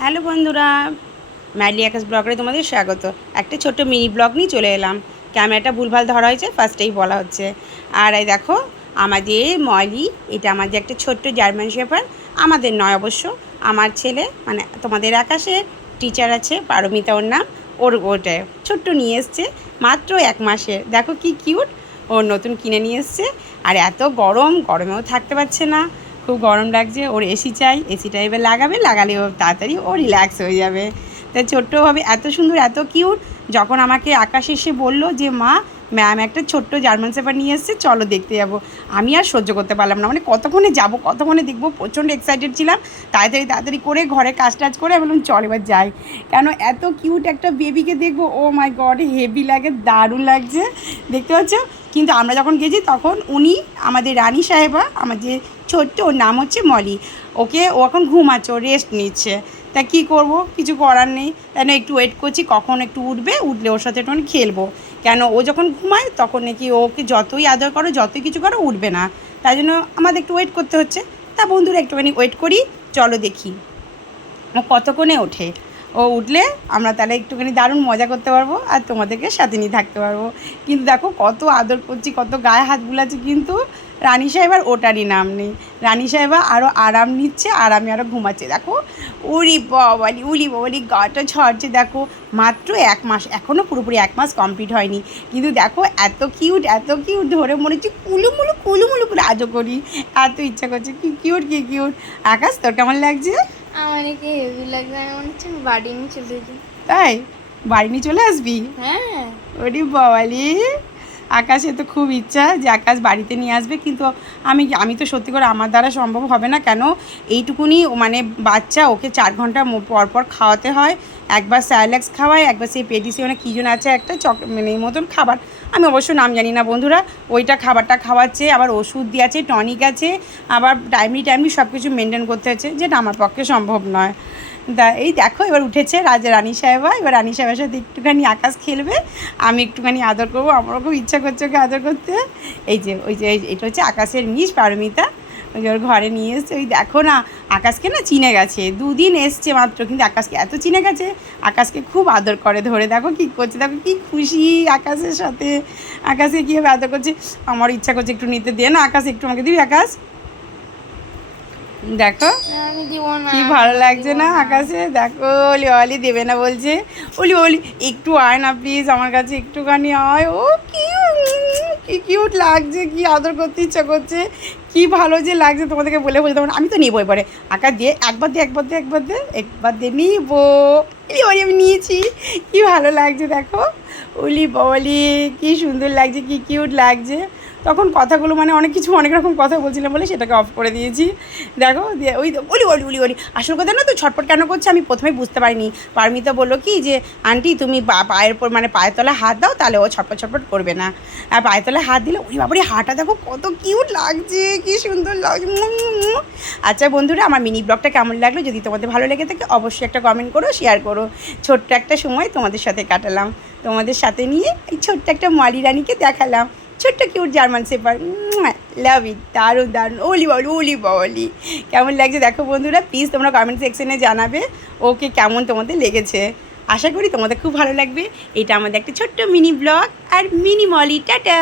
Hello বন্ধুরা, madly আকাশ ব্লগরে তোমাদের স্বাগত। একটা ছোট্ট মিনি ব্লগ নিয়ে চলে এলাম। ক্যামেরাটা ভুলভাল ধরা হয়েছে, ফার্স্টেই বলা হচ্ছে। আর এই দেখো, আমাদের মলি এটা আমাদের একটা ছোট্ট জার্মান শেফার, আমাদের নয় অবশ্য, আমার ছেলে মানে তোমাদের আকাশের টিচার আছে, পারমিতা ওর নাম, ওর ওটায় ছোট্ট নিয়ে এসছে, মাত্র এক মাসের দেখো কি কিউট ওর নতুন কিনে নিয়ে এসছে, আর এত গরম, গরমেও থাকতে পারছে না। খুব গরম লাগছে, ওর এসি চাই এসি টাইপের লাগাবে লাগালে ও তাড়াতাড়ি ও রিল্যাক্স হয়ে যাবে। তাই ছোট্টভাবে এত সুন্দর, এত কিউট যখন আমাকে আকাশে এসে বলল যে, মা ম্যাম একটা ছোট্ট জার্মান সেফার নিয়ে এসছে, চলো দেখতে যাব। আমি আর সহ্য করতে পারলাম না মানে কতক্ষণে যাব, কতক্ষণে দেখব? প্রচণ্ড এক্সাইটেড ছিলাম। তাড়াতাড়ি তাড়াতাড়ি করে ঘরে কাজ টাজ করে বললাম, চল এবার যাই। কেন এত কিউট একটা বেবিকে দেখব? ও মাই গড হেভি লাগে, দারুণ লাগছে। দেখতে পাচ্ছ? কিন্তু আমরা যখন গেছি তখন উনি আমাদের রানী সাহেবা, আমার যে ছোট্ট, ওর নাম হচ্ছে মলি ওকে, ও এখন ঘুমাচ্ছে, ও রেস্ট নিচ্ছে। তা কী করব? কিছু করার নেই। কেন একটু ওয়েট করছি, কখন একটু উঠবে, উঠলে ওর সাথে একটু খেলব। কেন, ও যখন ঘুমায়, তখন নাকি ওকে যতই আদর করো, যতই কিছু করো, উঠবে না। তাই জন্য আমাদের একটু ওয়েট করতে হচ্ছে। তা বন্ধুরা, একটুখানি ওয়েট করি, চলো দেখি। ও কতক্ষণে ওঠে? ও উঠলে আমরা তাহলে একটুখানি দারুণ মজা করতে পারব আর তোমাদেরকে সাথে নিয়ে থাকতে পারব। কিন্তু দেখো কত আদর করছি, কত গায়ে হাত বুলাচ্ছে, কিন্তু রানী সাহেবার ওটারই নাম নেই। রানী সাহেবা আরও আরাম নিচ্ছে, আর আমি আরও ঘুমাচ্ছে। দেখো উরি বাবালি উলি বাবালি গাটা ঝরছে, দেখো। মাত্র এক মাস এখনও পুরোপুরি এক মাস কমপ্লিট হয়নি। কিন্তু দেখো, এত কিউট এত কিউট ধরে মনে হচ্ছে কুলুমুলু কুলুমুলু করে আজও করি। এত ইচ্ছা করছে, কি কিউট কি কিউট আকাশ, তোর কেমন লাগছে? আমার কি হেভি লাগবে আমার হচ্ছে বাড়ি নিয়ে চলে যাই তাই? বাড়ি নিয়ে চলে আসবি? হ্যাঁ। ওরে বাবালি আকাশে তো খুব ইচ্ছা যে আকাশ বাড়িতে নিয়ে আসবে কিন্তু আমি আমি তো সত্যি করে আমার দ্বারা সম্ভব হবে না কেন? এইটুকুনি মানে বাচ্চা ওকে চার ঘণ্টা পরপর পর পর খাওয়াতে হয় একবার স্যালাক্স খাওয়ায় একবার সেই পেটিসিওনে কী যেন আছে একটা চক মানে এই মতন খাবার। আমি অবশ্য নাম জানি না বন্ধুরা, ওইটা খাবারটা খাওয়াচ্ছে, আবার ওষুধ দিয়ে আছে টনিক আছে, আবার টাইমলি টাইমলি সব কিছু মেনটেন করতে হচ্ছে, যেটা আমার পক্ষে সম্ভব নয়। দা এই দেখো, এবার উঠেছে রাজা রানী সাহেবা, এবার রানী সাহেবের সাথে একটুখানি আকাশ খেলবে, আমি একটুখানি আদর করব, আমারও খুব ইচ্ছা করছে ওকে আদর করতে। এই যে, ওই যে এটা হচ্ছে আকাশের মিস পারমিতা ওই ওর ঘরে নিয়ে এসছে ওই দেখো না আকাশকে না চিনে গেছে। দুদিন এসছে মাত্র কিন্তু আকাশকে এত চিনে গেছে আকাশকে খুব আদর করে ধরে। দেখো কী করছে দেখো কী খুশি আকাশের সাথে। আকাশকে কীভাবে আদর করছে? আমার ইচ্ছা করছে একটু নিতে দে না আকাশ একটু আমাকে দিবি আকাশ? দেখো কি ভালো লাগছে না আকাশে। দেখো ওলি অলি দেবে না বলছে। ওলি ওলি একটু আয় না প্লিজ আমার কাছে একটুখানি আয়। ও কি কি কিউট লাগছে, কি আদর করতে ইচ্ছা করছে, কি ভালো যে লাগছে তোমাদেরকে বলে বলতে পারব আমি তো নিবো এবারে। আঁকা দিয়ে একবার দিয়ে একবার দিয়ে একবার দিয়ে একবার দিয়ে নিবো। ওই আমি নিয়েছি। কি ভালো লাগছে দেখো। উলি বলি, কি সুন্দর লাগছে, কি কিউট লাগছে। তখন কথাগুলো মানে অনেক কিছু, অনেক রকম কথা বলছিলাম বলে সেটাকে অফ করে দিয়েছি। দেখো ওই ওলি ওলি ওলি ওলি। আসল কথা না তো, ছটপট কেন করছে আমি প্রথমে বুঝতে পারিনি। পারমিতা বলল কি যে, আন্টি তুমি পায়ের উপর মানে পায়ের তলায় হাত দাও, তাহলে ও ছটপট ছটপট করবে না। আর পায়ের তলায় হাত দিলে ওই বাবারে হাঁটা দেখো কত কিউট লাগছে, কি সুন্দর লাগছে। আচ্ছা বন্ধুরা, আমার মিনি ব্লগটা কেমন লাগল? যদি তোমাদের ভালো লেগে থাকে, অবশ্যই একটা কমেন্ট করো শেয়ার করো। ছোট্ট একটা সময় তোমাদের সাথে কাটালাম। তোমাদের সাথে নিয়ে এই ছোট্ট একটা মালি রানীকে দেখালাম। ছোট্ট কিউট জার্মান সেপার লাভ ইট দারুণ দারুণ। ওলি বলি ওলি বলি কেমন লাগছে দেখো বন্ধুরা? প্লিজ তোমরা কমেন্ট সেকশনে জানাবে ওকে কেমন তোমাদের লেগেছে। আশা করি তোমাদের খুব ভালো লাগবে। এটা আমাদের একটা ছোট্ট মিনি ব্লগ আর মিনি মলি টাটা!